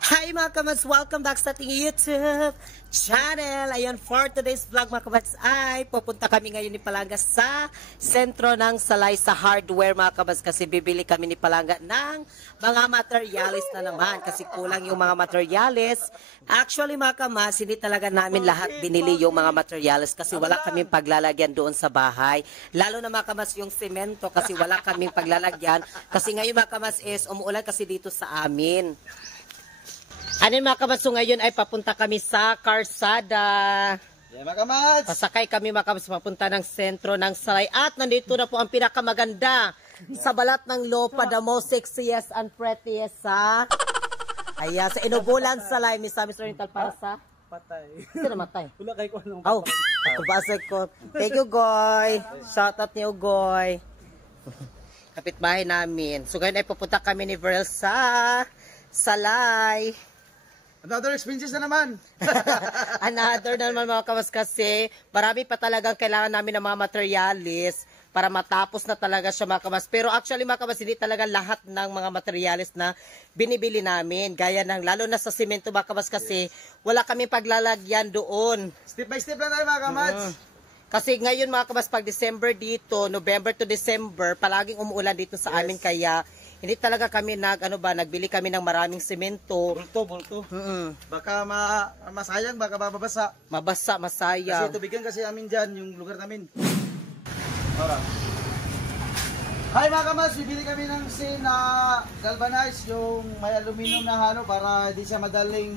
Hi mga kamats! Welcome back sa ating YouTube channel. Ayan, for today's vlog mga kamats ay pupunta kami ngayon ni Palanga sa sentro ng Salay sa hardware mga kamats kasi bibili kami ni Palanga ng mga materials na naman kasi kulang yung mga materials. Actually mga kamats, hindi talaga namin lahat binili yung mga materials kasi wala kaming paglalagyan doon sa bahay. Lalo na mga kamats yung semento kasi wala kaming paglalagyan kasi ngayon mga kamats is umuulan kasi dito sa amin. Ano mga kamats, so ngayon ay papunta kami sa Karsada. Yeah, mga kamats! Pasakay kami mga kamats, papunta ng sentro ng Salay. At nandito na po ang pinakamaganda sa balat ng lupa, the most sexiest and prettiest sa ayan, sa Inubulan Salay. Mr. Oriental para sa Patay. sino namatay? Wala kayo kung anong Oh, ako basay ko. Thank you, Goy. Shout out niyo, Goy. Kapitbahay namin. So ngayon ay pupunta kami ni Verl sa Salay. Another expenses na naman. Another na naman mga kawas kasi marami pa talagang kailangan namin ng mga materialis para matapos na talaga siya mga kawas. Pero actually mga kawas, hindi talaga lahat ng mga materialis na binibili namin. Gaya ng lalo na sa simento mga kawas kasi wala kami paglalagyan doon. Step by step lang tayo mga kamats. Kasi ngayon mga kawas, pag December dito, November to December, palaging umuulan dito sa amin kaya hindi talaga kami nagbili kami ng maraming semento. Bulto. Baka masayang, baka mababasa. Mabasa, masaya. Kasi tubigan kasi amin dyan, yung lugar namin. Alright. Hi mga kamats, bibili kami ng sin na galvanize, yung may aluminum na halo para hindi siya madaling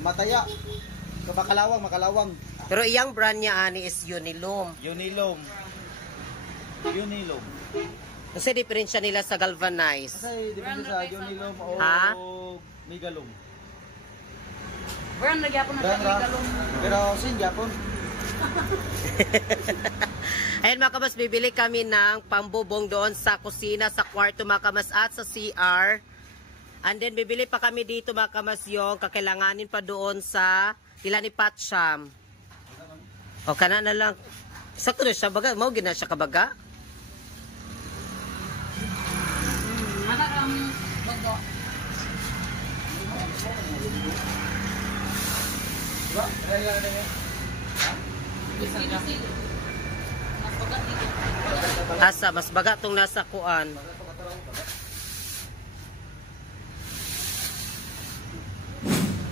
mataya. So makalawang. Pero iyang brand niya ani is Unilum. Unilum. Kasi diferensya nila sa galvanize. Kasi depende sa Unilum o Megalum. Brand lagi ako na sa Megalum. Pero sin Japon. Ayun mga kamas, bibili kami ng pambubong doon sa kusina, sa kwarto mga kamas at sa CR. And then bibili pa kami dito mga kamas yung kakailanganin pa doon sa nila ni Patsham. O kana na lang. Sakto na siya baga. Mau gina siya kabaga. Mana ang bago? Diba? Bisi. Mas bagat dito. Asa, mas baga tong nasa kuan.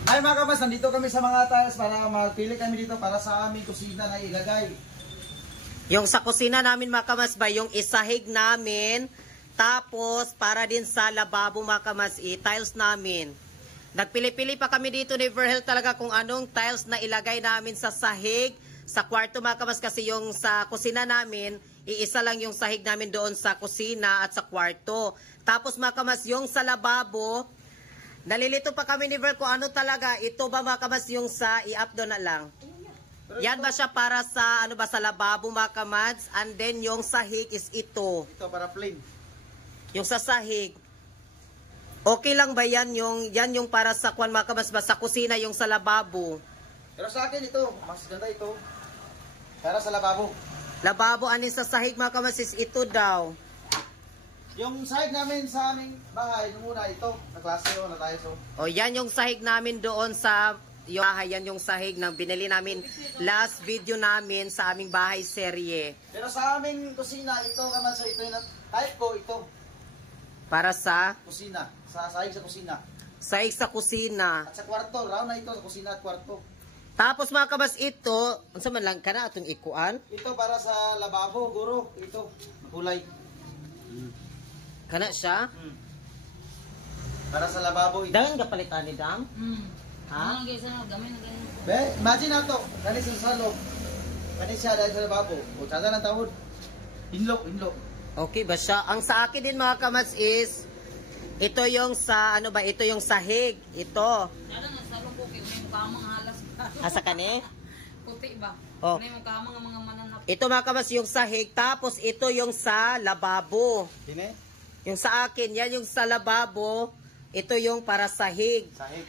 Ay mga kamas, nandito kami sa mga tiles para magpili kami dito para sa aming kusina na ilagay. Yung sa kusina namin mga kamas ba, yung isahig namin, tapos para din sa lababo mga kamas, tiles namin. Nagpili-pili pa kami dito ni Verhel talaga kung anong tiles na ilagay namin sa sahig, sa kwarto mga kamas kasi yung sa kusina namin, iisa lang yung sahig namin doon sa kusina at sa kwarto. Tapos mga kamas, yung sa lababo, nalilito pa kami ni Ver kung ano talaga, ito ba mga kamas yung sa i-up doon na lang. Yan ba siya para sa ano ba sa lababo mga kamads? And then yung sahig is ito. Ito para plain. Yung sa sahig. Okay lang ba yan yung para sa kwan mga kamads ba sa kusina yung sa lababo? Pero sa akin ito, mas ganda ito. Para sa lababo. Lababo anin sa sahig mga kamads is ito daw. Yung sahig namin sa aming bahay, nung una ito, na klase yun, na tayo so. O yan yung sahig namin doon sa yung bahay, yan yung sahig na binili namin last video namin sa aming bahay serye. Pero sa aming kusina, ito naman so ito yung type ko, ito. Para sa Kusina, sa sahig sa kusina. sahig sa kusina. At sa kwarto, round na ito sa kusina at kwarto. Tapos mga kabas ito, unsa man lang kana atong ikuan? Ito para sa lababo, guro, ito, kulay. Kana siya? Para sa lababo ito. Dangan ka palitan ni Dam? Ha? Ano guys, gamay na ganyan. Be, imagine na ito, kani sa salog. Kani siya dahil sa lababo. O, tsada ng tawod. Inlok. Okay ba siya? Ang sa akin din mga kamats is ito yung sa ano ba? Ito yung sahig. Ito. Nada na sa lubok, may mukha mga halas pa. Asa kani? Puti ba? Oh. May mukha mga mananap. Ito mga kamats yung sahig. Tapos ito yung sa lababo. Sine? Yung sa akin, yan yung sa lababo. Ito yung para sahig. Sahig.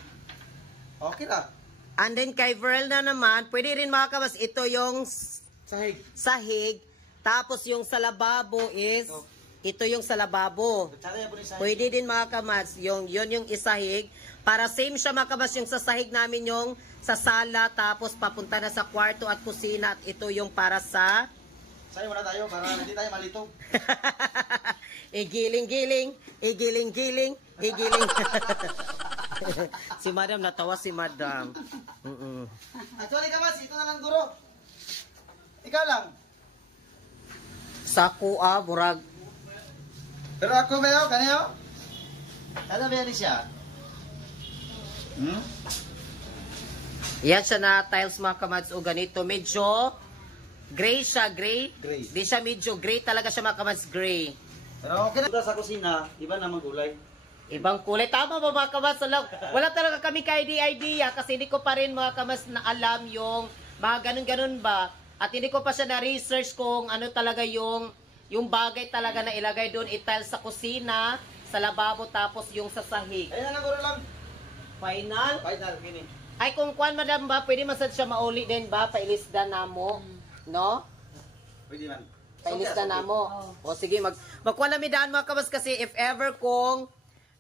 Okay lang. And then kay Verl na naman, pwede rin mga kabas, ito yung Sahig. sahig. Tapos yung sa lababo is ito yung sa lababo. Tsaka yan po ni Sahig. Pwede din mga kamats, yung isahig. Para same siya mga kamats, yung sasahig namin yung sa sala, tapos papunta na sa kwarto at kusina. At ito yung para sa... Sa'yo muna tayo para hindi tayo malito. Igiling-giling, igiling-giling, igiling. Si madam, natawa si madam. Actually, Kamats, ito na lang guro. Ikaw lang. Saku burag. Pero ako ba yun? Kanayo? Ano ba yan siya? Yan siya na tiles mga kamats o ganito. Medyo gray siya, gray. Gray. Di siya medyo gray talaga siya mga kamats, gray. Pero okay na. Sa kusina, iba naman gulay. Ibang kulay. Tama ba mga kamats? Wala talaga kami ka-idea kasi hindi ko pa rin mga kamats na alam yung mga ganun-ganun ba. At hindi ko pa siya na-research kung ano talaga yung bagay talaga na ilagay doon. I-tile sa kusina, sa lababo, tapos yung sa sahig. Ayun na guro lang. Final? Final, gini. Ay kung kuan madam ba, pwede masad siya mauli din ba? Pailisda na mo. No? Pwede man. Pailista na mo. O sige, magkuha na midaan mga kabas kasi if ever kung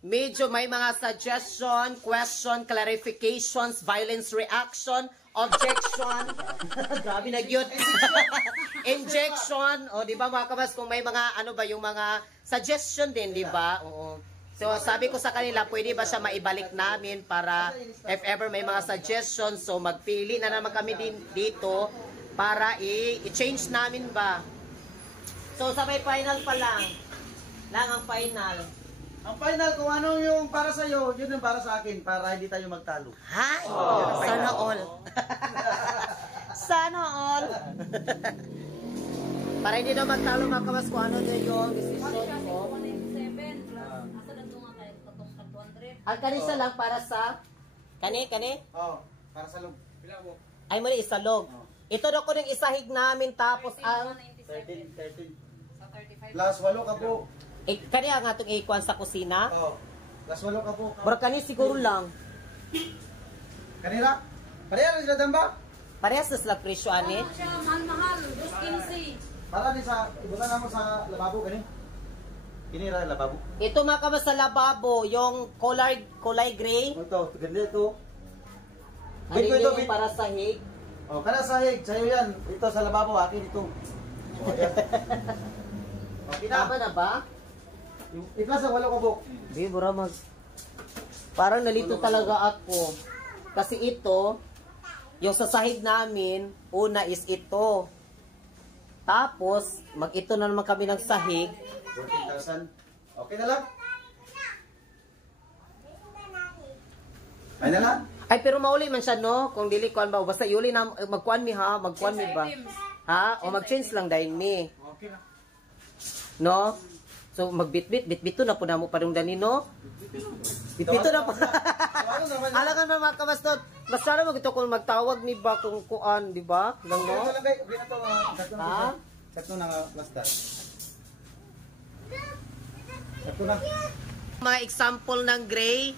medyo may mga suggestion, question, clarifications, violence reaction, objection, grabe na yun. Injection, o di ba mga kabas, kung may mga ano ba yung mga suggestion din, di ba? Oo. So sabi ko sa kanila, pwede ba siya maibalik namin para if ever may mga suggestions, so magpili na naman kami din dito para i-change namin ba. So, sabay final pa lang. Lang ang final. Ang final, kung ano yung para sa'yo, yun yung para sa akin, para hindi tayo magtalo. Ha? Sana all. Sana all. Para hindi na magtalo mga kamas kung ano na yung decision ko. 197 plus. Asa na doon nga tayo? Katong ka 200. Ang kanisa lang para sa... Kani? Oo, para sa loob. Ay, mali, isalog. Ito na ko ng isahig namin tapos ang... 13. Sa 35. Plus 8 ka po. Kani ang atong ikuan sa kusina. Oo. Plus 8 ka po. Bro, kani siguro lang. Kanila? Pareha na sila damba? Parehas na sila presyo, ani. Ano siya? Mahal-mahal. 215. Para din sa, ibutan na mo sa lababo, gani? Kinira lababo. Ito mga kamas sa lababo, yung kulay gray. Ito, ganda ito. Ano Bit ko ito, yung bit. para sa hig? Oh, kana sahig, sa'yo yan. Ito sa lababo, akin ito. So, ayan. Okay Tama na. na ba? I-plus ang 8 ka po. Di, bura mag... Parang nalito talaga ako. Kasi ito, yung sa sahig namin, una is ito. Tapos, mag-ito na naman kami ng sahig. 14,000. Okay na lang? Ay na lang? Ay, pero mauli man siya, no? Kung dili kuan ba, basta yuli na, magkuan mi ha, magkuan mi ba? Ha? O mag-change lang dahil mi. Okay na. No? So, bitbito na po na mo parungdani, no? Bitbito na po. Ano naman? Alangan na mga kabastod. Basta na magito kung magtawag ni ba kung kuan, di ba? Lang, no? Ito lang kayo. Okay na ito. Ha? Sakto na nga plaster. Sakto na. Mga example ng gray,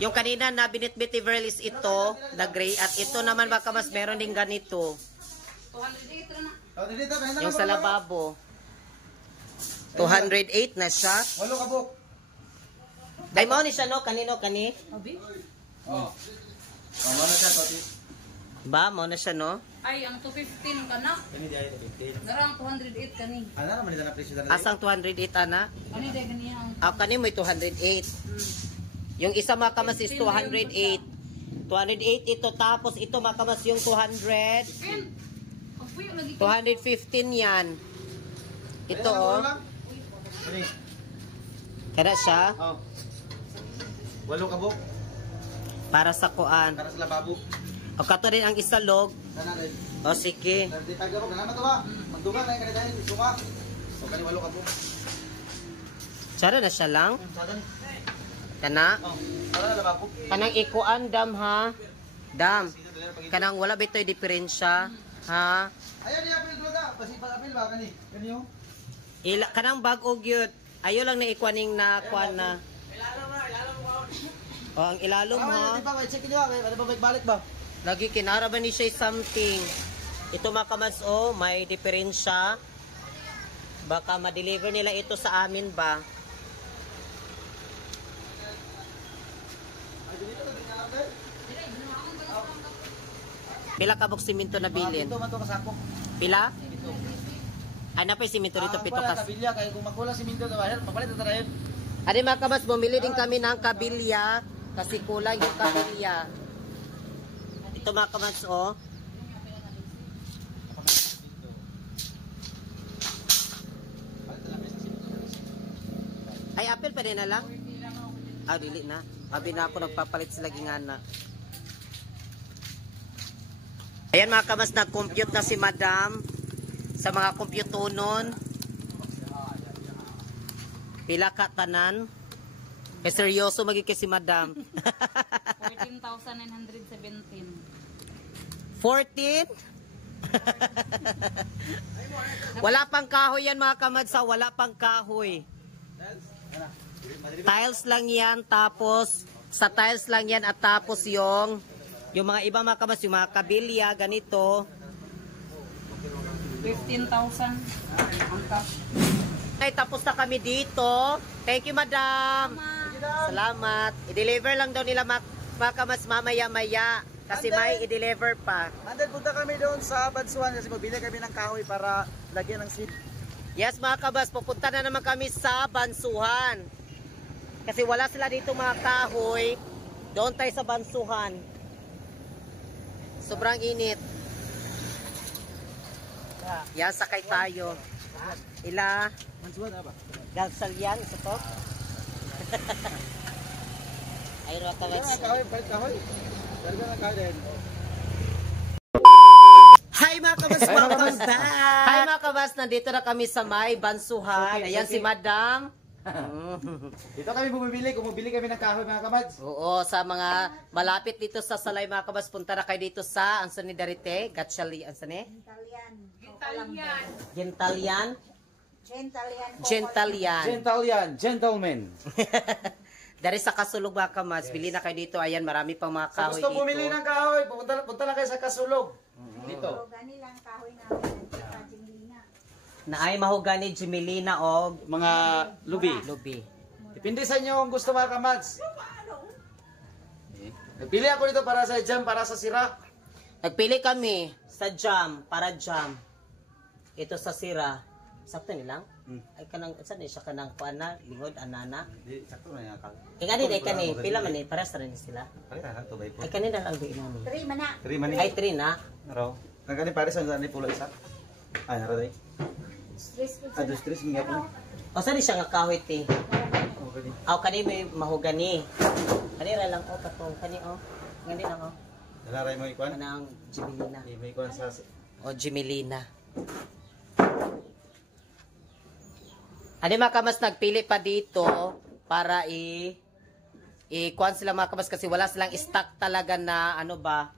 yung kanina na binitbit ni Verl is ito, na gray, at ito naman baka mas meron din ganito, 208 na. Oh, dito, kaya na yung lang, sa wala. lababo. 208 na siya. 8 ka po. Ay, mo ni siya, no? Kanino, kani? Abi? Oh. Ano siya, Toti? Ba, mo na siya, no? Ay, ang 215 ka na. Kani di ay 15. Darang 208 kani. Ano naman nila na presyo na Asang 208, ana? Kani day ganyan ang Kani mo 208. Yung isa mga kamas is 208. 208 ito, tapos ito mga kamas yung 200. and ang puyo lagi 215 yan. Ito, oh. Kani. Kada siya, Oh. 8 ka po. para sa kuan. Para sa lababo. O kato rin ang isalog. Kana rin. O sige. Di taga mo, kana to ba? Magduga na yung kanila yun, suka. O kani 8 ka po. Tsara na siya lang. Sada ni. Kana. Oh. Para na lababo. Kanang ikuan dam ha. Dam. Kanang wala bitoy diferensya. Ha. Ayan niya apil duga. Pasipag apil ba kani? Kani yung? Kanang bag og yun. Ayo lang na ikuaning na kuan na. O ang ilalom ha. Di ba, check niyo. Ano ba balik ba? Lagi kinara ba ni siya something. Ito mga kamas, oh, may diferensya. Baka ma-deliver nila ito sa amin ba? Pila ka bok siminto na bilin? Ito man to kasako. Pila? Ito. Ay na pa yung siminto dito, pito Wala kas. kabilya kay kung makulang siminto sa bahay, papalit na tayo. Adi mga kabas, bumili din kami ng kabilya kasi kulang yung kabilya. Ito mga kabas, oh. Ay, apple pa rin na lang? Ah, dili na. Abi na ako nagpapalit sila gingana. Ayan mga kabas, nag-compute na si Madam sa mga computunon. Pila ka tanan? Eh, seryoso magiging si Madam. 14,917. 14? Wala pang kahoy yan mga kamadsa, wala pang kahoy. Tiles lang yan, tapos sa tiles lang yan at tapos yung mga iba mga kamadsa, yung mga kabilya, ganito. 15,000 ang cash. Ay, tapos na kami dito. Thank you, Madam. Salamat. I-deliver lang daw nila mga kamadsa mamaya-maya. Kasi may i-deliver pa. Andal punta kami doon sa Bansuan kasi magbili kami ng kahoy para lagyan ng seed. Yes mga kabas, pupunta na naman kami sa Bansuhan. Kasi wala sila dito mga kahoy. Doon tayo sa Bansuhan. Sobrang init. Yan, sakay tayo. Ila, Bansuan na ba? Galsalian, isa to. Ayun mga kabas. Kahoy, palit kahoy. Darga na kahoy din. Hi mga kabas, welcome back! Hi mga kabas, nandito na kami sa may Bansuhan. Ayan si Madam. Dito kami bumibili, kung bumibili kami ng kahoy mga kamads. Oo, sa mga malapit dito sa Salay mga kabas, punta na kayo dito sa Ansani Darite, Gatchali, Ansani? Gentalian. Gentalian. Gentlemen. Dari sa Kasulog mga kabas, bili na kayo dito. Ayan, marami pang mga So kahoy gusto dito. bumili ng kahoy, punta lang kayo sa Kasulog. Dito. Ganilang kahoy namin at Jinglina. Na ay mahugani Jimelina o Mga lubi. Lubi. Depende sa inyo kung gusto mga kamads. Nagpili ako dito para sa jam, para sa sira. Nagpili kami sa jam, para jam. Ito sa sira. Sakto nilang? Ay kanang, saan siya kanang kuana, lingod, anana? Di, sakto na yung akal. Kani day kani, pila man ni pares ra ni sila. Pare na to bay po. Ay kanina lang di inani. 3 mana. 3 mani. Ay 3 na. Naro. Kang kani pare sa ni pulo isa. Ay naro day. Stress ko Adus tres minga po. O saan siya nga kahoy ti? Okay. Aw kani may mahugani. Kani ra lang o katong kani o. Ngani lang o. Dalaray mo ikuan. Kanang Jimelina. May ikuan sa O Jimelina. Ano mga kamas, nagpili pa dito para i-kuhan sila mga kamas kasi wala silang stock talaga na ano ba,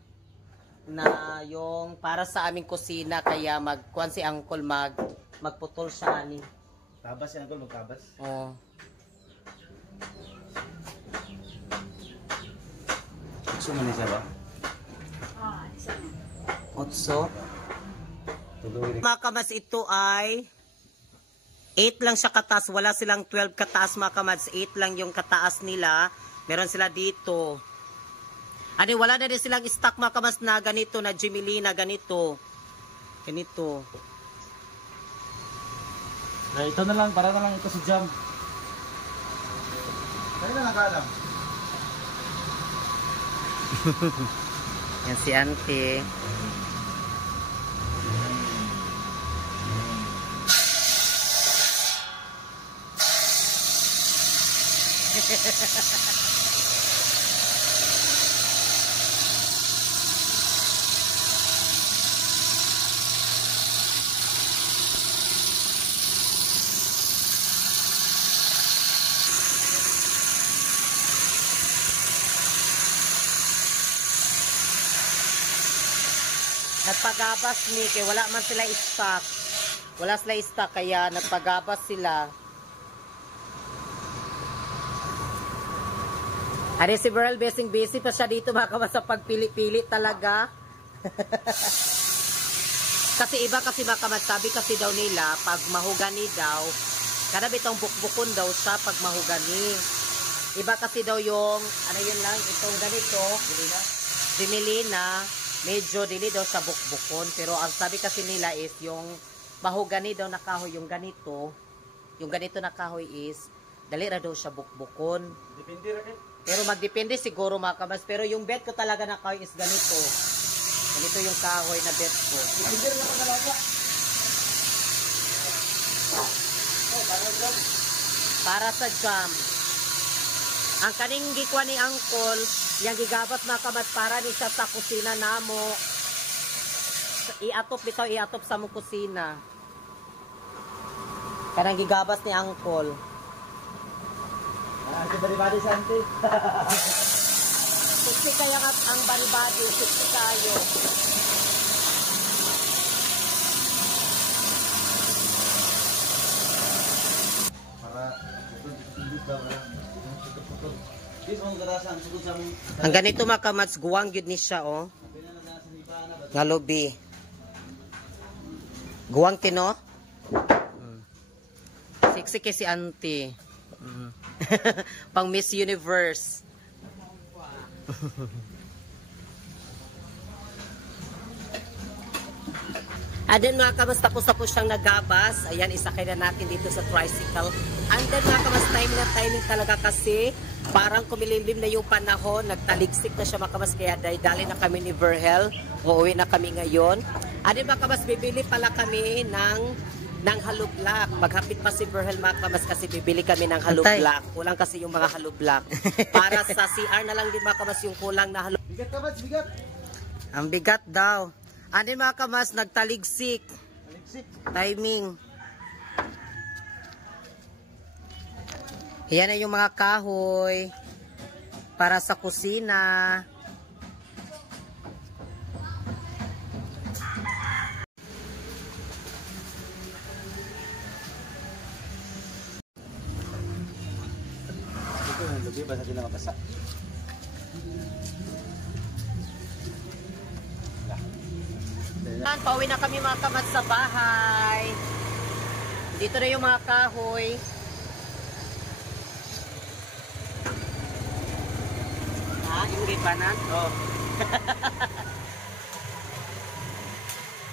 na yung para sa aming kusina kaya magkuhan si Uncle magputol siya ani. tabas yan ko magtabas. Oh. Gusto mo ni siya ba? Otso. Tuloy. Mga kamas, ito ay 8 lang siya kataas. Wala silang 12 kataas mga kamads. 8 lang yung kataas nila. Meron sila dito. Ano, wala na din silang stock mga kamads na ganito, na Jimelina, ganito. Ganito. Ay, ito na lang, para na lang ito sa jam. Kaya na nakalam. Yan si auntie. Nagpagabas ni kay wala man sila stock. Wala sila stock kaya nagpagabas sila. Ari si Beryl busy pa siya dito mga kamas sa pagpili-pili talaga. Kasi iba kasi makamatsabi kasi daw nila, pag mahugani daw, kada bitong bukbukon daw siya pag mahugani. Iba kasi daw yung, ano yun lang, itong ganito, Dimilina, medyo dili daw sa bukbukon. Pero ang sabi kasi nila is yung mahugani daw na kahoy, yung ganito na kahoy is, dali ra daw siya bukbukon. Depende rin. Pero magdepende siguro mga kabas. Pero yung bet ko talaga na kahoy is ganito. Ganito yung kahoy na bet ko. Depende rin ako talaga. Para sa jam. Ang kaning gikwa ni Uncle, yung gigabat mga kamat para ni siya sa kusina namo. Iatop sa mong kusina. Kanang gigabas ni Uncle. Ito bari-bari sa ante. Susi kaya ang bari-bari, susi kayo. Para hindi ba Ang ganito mga kamats, guwang yun ni siya, oh. Nga lobi. Guwang tino? Siksi si auntie. Pang Miss Universe. Then mga kamas, tapos siyang nagabas. Ayan, isakay na natin dito sa tricycle. And then mga kamas, timing talaga kasi parang kumilimlim na yung panahon. Nagtaligsik na siya mga kamas, kaya dali na kami ni Verhel. Uuwi na kami ngayon. And then mga kamas, bibili pala kami ng halublak. Maghapit pa si Verhel mga kamas kasi bibili kami ng halublak. Kulang kasi yung mga halublak. Para sa CR na lang din mga kamas yung kulang na halublak. Bigat ka ba? Bigat. Ang bigat daw. Ano mga kamas, nagtaligsik. Timing. Yan na yung mga kahoy para sa kusina. Ito yung lubi, basta din na mapasa. Pauwi na kami mga kamat sa bahay. Dito na yung mga kahoy. Yung ripanan? Oo.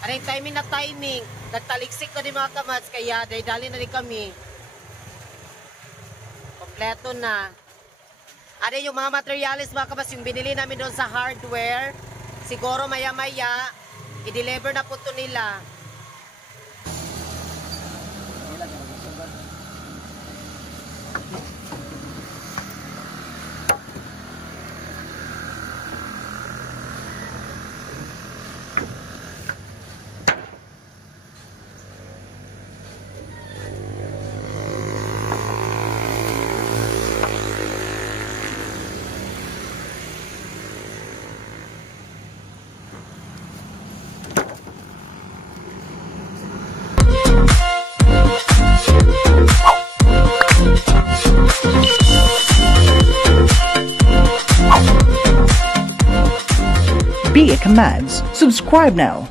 Ano yung timing na timing? Nagtaliksik na din mga kamats, kaya dali na rin kami. Kompleto na. Ano yung mga materialis mga kamats, yung binili namin doon sa hardware. Siguro maya-maya, i-deliver na po ito nila. Be It Commands. Subscribe now.